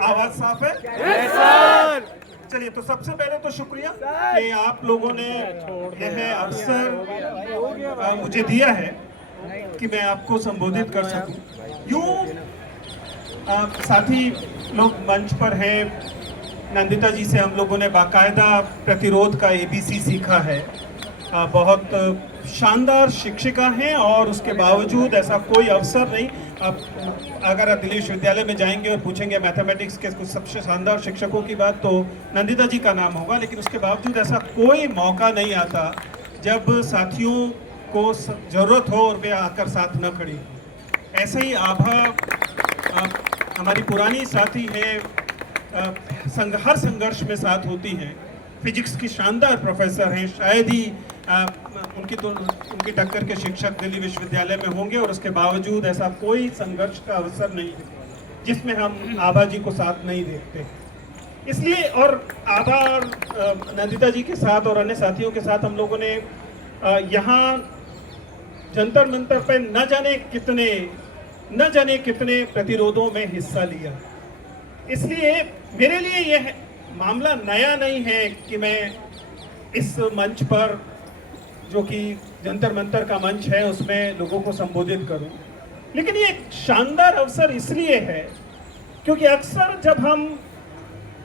आवाज साफ है? चलिए, तो सबसे पहले तो शुक्रिया कि आप लोगों ने यह अवसर मुझे दिया है कि मैं आपको संबोधित कर सकूं। यूं साथी लोग मंच पर हैं, नंदिता जी से हम लोगों ने बाकायदा प्रतिरोध का एबीसी सीखा है। बहुत शानदार शिक्षिका हैं और उसके बावजूद ऐसा कोई अवसर नहीं। आप अगर आप दिल्ली विश्वविद्यालय में जाएंगे और पूछेंगे मैथमेटिक्स के कुछ सबसे शानदार शिक्षकों की बात, तो नंदिता जी का नाम होगा। लेकिन उसके बावजूद ऐसा कोई मौका नहीं आता जब साथियों को जरूरत हो और वे आकर साथ न खड़ी हो। ऐसे ही आभा हमारी पुरानी साथी है, हर संघर्ष में साथ होती हैं। फिजिक्स की शानदार प्रोफेसर हैं, शायद ही उनकी टक्कर के शिक्षक दिल्ली विश्वविद्यालय में होंगे, और उसके बावजूद ऐसा कोई संघर्ष का अवसर नहीं है जिसमें हम आभा जी को साथ नहीं देखते। इसलिए और आभा और नंदिता जी के साथ और अन्य साथियों के साथ हम लोगों ने यहाँ जंतर मंतर पे न जाने कितने प्रतिरोधों में हिस्सा लिया। इसलिए मेरे लिए यह मामला नया नहीं है कि मैं इस मंच पर, जो कि जंतर मंतर का मंच है, उसमें लोगों को संबोधित करूं। लेकिन ये एक शानदार अवसर इसलिए है क्योंकि अक्सर जब हम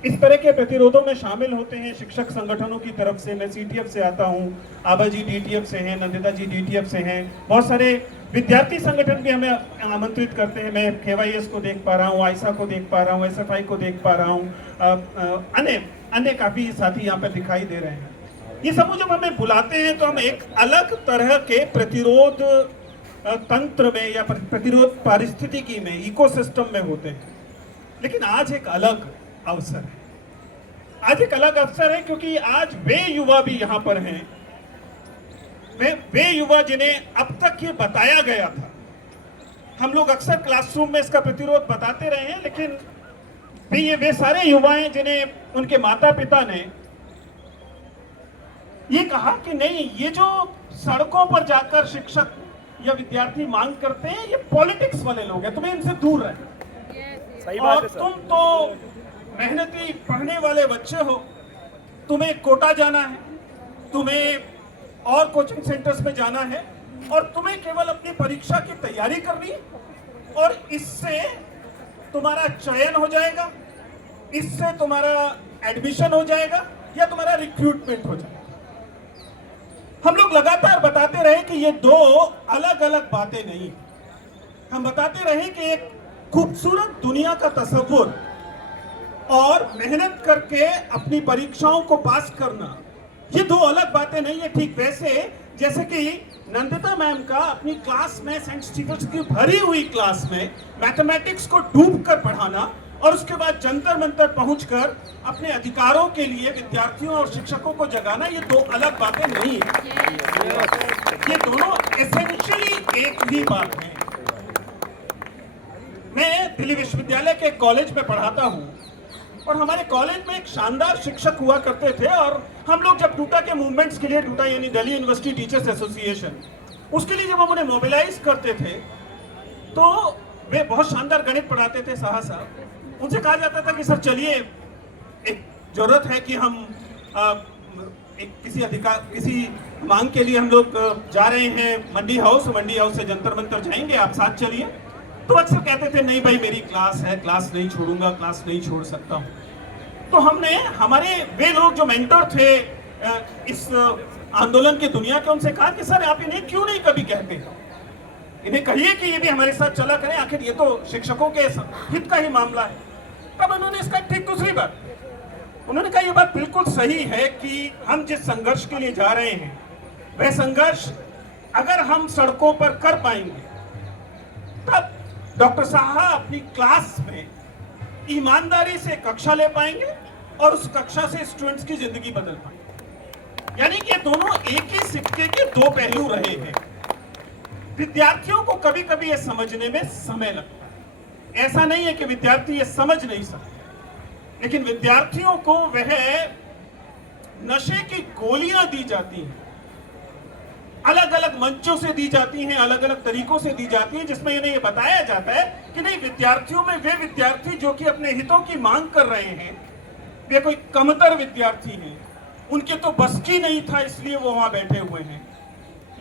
इस तरह के प्रतिरोधों में शामिल होते हैं शिक्षक संगठनों की तरफ से, मैं सीटीएफ से आता हूं, आभा जी डीटीएफ से हैं, नंदिता जी डीटीएफ से हैं, बहुत सारे विद्यार्थी संगठन भी हमें आमंत्रित करते हैं। मैं केवाईएस को देख पा रहा हूँ, आयसा को देख पा रहा हूँ, एसएफआई को देख पा रहा हूँ, अन्य काफी साथी यहाँ पर दिखाई दे रहे हैं। ये सब जब हमें बुलाते हैं तो हम एक अलग तरह के प्रतिरोध तंत्र में या प्रतिरोध पारिस्थितिकी में, इकोसिस्टम में होते हैं। लेकिन आज एक अलग अवसर है, क्योंकि आज वे युवा भी यहाँ पर हैं, वे युवा जिन्हें अब तक ये बताया गया था। हम लोग अक्सर क्लासरूम में इसका प्रतिरोध बताते रहे हैं, लेकिन वे सारे युवा हैं जिन्हें उनके माता पिता ने ये कहा कि नहीं, ये जो सड़कों पर जाकर शिक्षक या विद्यार्थी मांग करते हैं, ये पॉलिटिक्स वाले लोग हैं, तुम्हें इनसे दूर रहना। सही बात है सर। तुम तो मेहनती पढ़ने वाले बच्चे हो, तुम्हें कोटा जाना है, तुम्हें और कोचिंग सेंटर्स में जाना है, और तुम्हें केवल अपनी परीक्षा की तैयारी करनी है, और इससे तुम्हारा चयन हो जाएगा, इससे तुम्हारा एडमिशन हो जाएगा, या तुम्हारा रिक्रूटमेंट हो जाएगा। हम लोग लगातार बताते रहे कि ये दो अलग अलग बातें नहीं। हम बताते रहे कि एक खूबसूरत दुनिया का तस्वुर और मेहनत करके अपनी परीक्षाओं को पास करना, ये दो अलग बातें नहीं है। ठीक वैसे जैसे कि नंदिता मैम का अपनी क्लास में, सेंट स्टीफन्स की भरी हुई क्लास में मैथमेटिक्स को डूब कर पढ़ाना और उसके बाद जंतर मंतर पहुंचकर अपने अधिकारों के लिए विद्यार्थियों और शिक्षकों को जगाना, ये दो अलग बातें नहीं है। ये दोनों एसेंशियली एक ही बात है। मैं दिल्ली विश्वविद्यालय के कॉलेज में पढ़ाता हूं, और हमारे कॉलेज में एक शानदार शिक्षक हुआ करते थे, और हम लोग जब टूटा के मूवमेंट्स के लिए, टूटा यानी दिल्ली यूनिवर्सिटी टीचर्स एसोसिएशन, उसके लिए जब हम उन्हें मोबिलाइज करते थे, तो वे बहुत शानदार गणित पढ़ाते थे, साहा साहब। उनसे कहा जाता था कि सर चलिए, एक जरूरत है कि हम किसी मांग के लिए हम लोग जा रहे हैं मंडी हाउस से जंतर मंतर जाएंगे, आप साथ चलिए। तो अक्सर कहते थे नहीं भाई, मेरी क्लास है, क्लास नहीं छोड़ूंगा, क्लास नहीं छोड़ सकता हूं। तो हमने, हमारे वे लोग जो मेंटर थे इस आंदोलन की दुनिया के, उनसे कहा कि सर आप इन्हें क्यों नहीं कभी कहते, इन्हें कहिए कि ये भी हमारे साथ चला करें, आखिर ये तो शिक्षकों के हित का ही मामला है। तब उन्होंने इसका ठीक दूसरी बात, उन्होंने कहा ये बात बिल्कुल सही है कि हम जिस संघर्ष के लिए जा रहे हैं, वह संघर्ष अगर हम सड़कों पर कर पाएंगे, तब डॉक्टर साहा अपनी क्लास में ईमानदारी से कक्षा ले पाएंगे और उस कक्षा से स्टूडेंट्स की जिंदगी बदल पाएंगे। यानी कि ये दोनों एक ही सिक्के के दो पहलू रहे हैं। विद्यार्थियों को कभी कभी ये समझने में समय लगता है। ऐसा नहीं है कि विद्यार्थी ये समझ नहीं सकते, लेकिन विद्यार्थियों को वह नशे की गोलियां दी जाती हैं अलग अलग मंचों से दी जाती हैं, अलग अलग तरीकों से दी जाती हैं, जिसमें इन्हें ये बताया जाता है कि नहीं, विद्यार्थियों में वे विद्यार्थी जो कि अपने हितों की मांग कर रहे हैं, वे कोई कमतर विद्यार्थी हैं, उनके तो बस की नहीं था इसलिए वो वहां बैठे हुए हैं।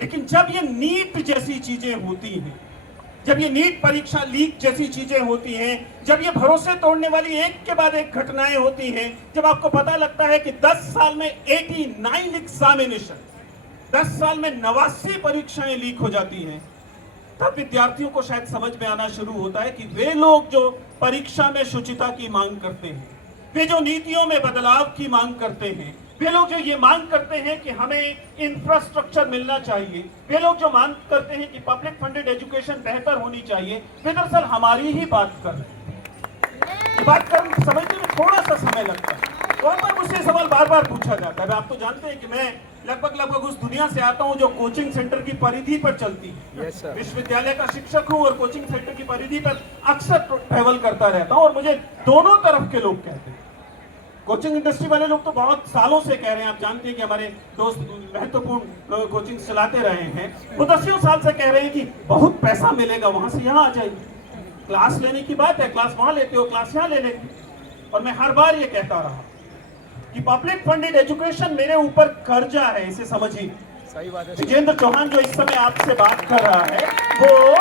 लेकिन जब ये नीट जैसी चीजें होती हैं, जब ये नीट परीक्षा लीक जैसी चीजें होती हैं, जब ये भरोसे तोड़ने वाली एक के बाद एक घटनाएं होती हैं, जब आपको पता लगता है कि 10 साल में 89 एग्जामिनेशन, 10 साल में 89 परीक्षाएं लीक हो जाती हैं, तब विद्यार्थियों को शायद समझ में आना शुरू होता है कि वे लोग जो परीक्षा में शुचिता की मांग करते हैं, वे जो नीतियों में बदलाव की मांग करते हैं, वे लोग जो ये मांग करते हैं कि हमें इंफ्रास्ट्रक्चर मिलना चाहिए, वे लोग जो मांग करते हैं कि पब्लिक फंडेड एजुकेशन बेहतर होनी चाहिए, वे दरअसल हमारी ही बात कर रहे हैं। बात कर समझने में थोड़ा सा समय लगता है, और पर मुझसे सवाल बार बार पूछा जाता है। आप तो जानते हैं कि मैं लगभग उस दुनिया से आता हूं जो कोचिंग सेंटर की परिधि पर चलती है। विश्वविद्यालय का शिक्षक हूं और कोचिंग सेंटर की परिधि पर अक्सर ट्रैवल करता रहता हूं, और मुझे दोनों तरफ के लोग कहते हैं। कोचिंग इंडस्ट्री वाले लोग तो बहुत सालों से कह रहे हैं, आप जानते हैं कि हमारे दोस्त महत्वपूर्ण कोचिंग चलाते रहे हैं, वो 10 साल से कह रहे हैं कि बहुत पैसा मिलेगा, वहां से यहाँ आ जाएगी, क्लास लेने की बात है, क्लास वहां लेते हो, क्लास यहाँ ले लेते। और मैं हर बार ये कहता रहा कि पब्लिक फंडेड एजुकेशन मेरे ऊपर कर्जा है, इसे समझिए। सही बात है। विजेंद्र चौहान जो इस समय आपसे बात कर रहा है, वो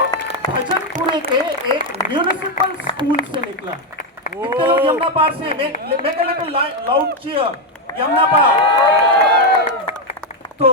भजनपुरे के एक म्यूनिसिपल स्कूल से निकला। कितने लोग यमुना पार से, make a little loud cheer, Yamuna पार। तो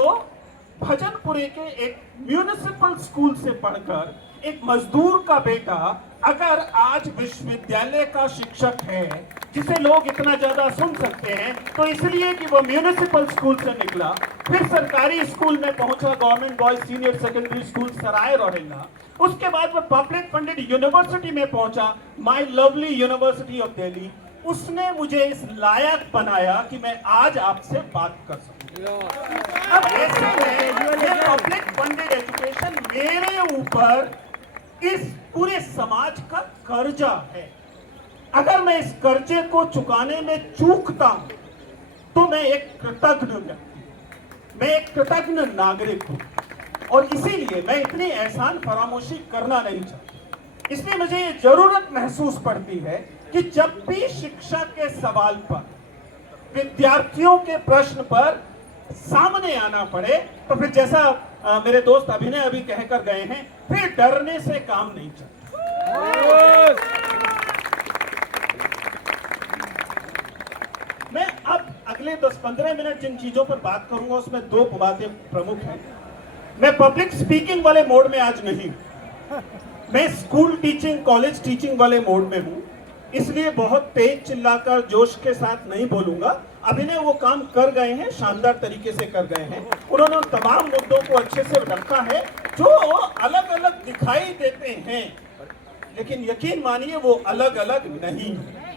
भजनपुरे के एक म्यूनिसिपल स्कूल से पढ़कर एक मजदूर का बेटा अगर आज विश्वविद्यालय का शिक्षक है, जिसे लोग इतना ज्यादा सुन सकते हैं, तो इसलिए कि वो म्यूनिसिपल स्कूल से निकला, फिर सरकारी स्कूल में पहुंचा, government boys senior secondary school Sarai Rohilla, उसके बाद वो पब्लिक फंडेड यूनिवर्सिटी में पहुंचा, my lovely university of Delhi. उसने मुझे इस लायक बनाया कि मैं आज आपसे बात कर सकूं। अब ऐसे में पब्लिक फंडेड एजुकेशन मेरे ऊपर इस पूरे समाज का कर्जा है। अगर मैं इस कर्जे को चुकाने में चूकता हूं, तो मैं एक कृतज्ञ व्यक्ति, मैं एक कृतज्ञ नागरिक हूं, और इसीलिए मैं इतनी एहसान फरामोशी करना नहीं चाहता। इसलिए मुझे ये जरूरत महसूस पड़ती है कि जब भी शिक्षा के सवाल पर, विद्यार्थियों के प्रश्न पर सामने आना पड़े, तो फिर जैसा मेरे दोस्त अभिनय अभी कहकर गए हैं, फिर डरने से काम नहीं चलता। मैं अब अगले 10-15 मिनट जिन चीजों पर बात करूंगा, उसमें 2 बातें प्रमुख हैं। मैं पब्लिक स्पीकिंग वाले मोड में आज नहीं हूं, मैं स्कूल टीचिंग, कॉलेज टीचिंग वाले मोड में हूं, इसलिए बहुत तेज चिल्लाकर जोश के साथ नहीं बोलूंगा। अभिनय वो काम कर गए हैं, शानदार तरीके से कर गए हैं। उन्होंने तमाम मुद्दों को अच्छे से रखा है जो अलग अलग दिखाई देते हैं, लेकिन यकीन मानिए वो अलग अलग नहीं है।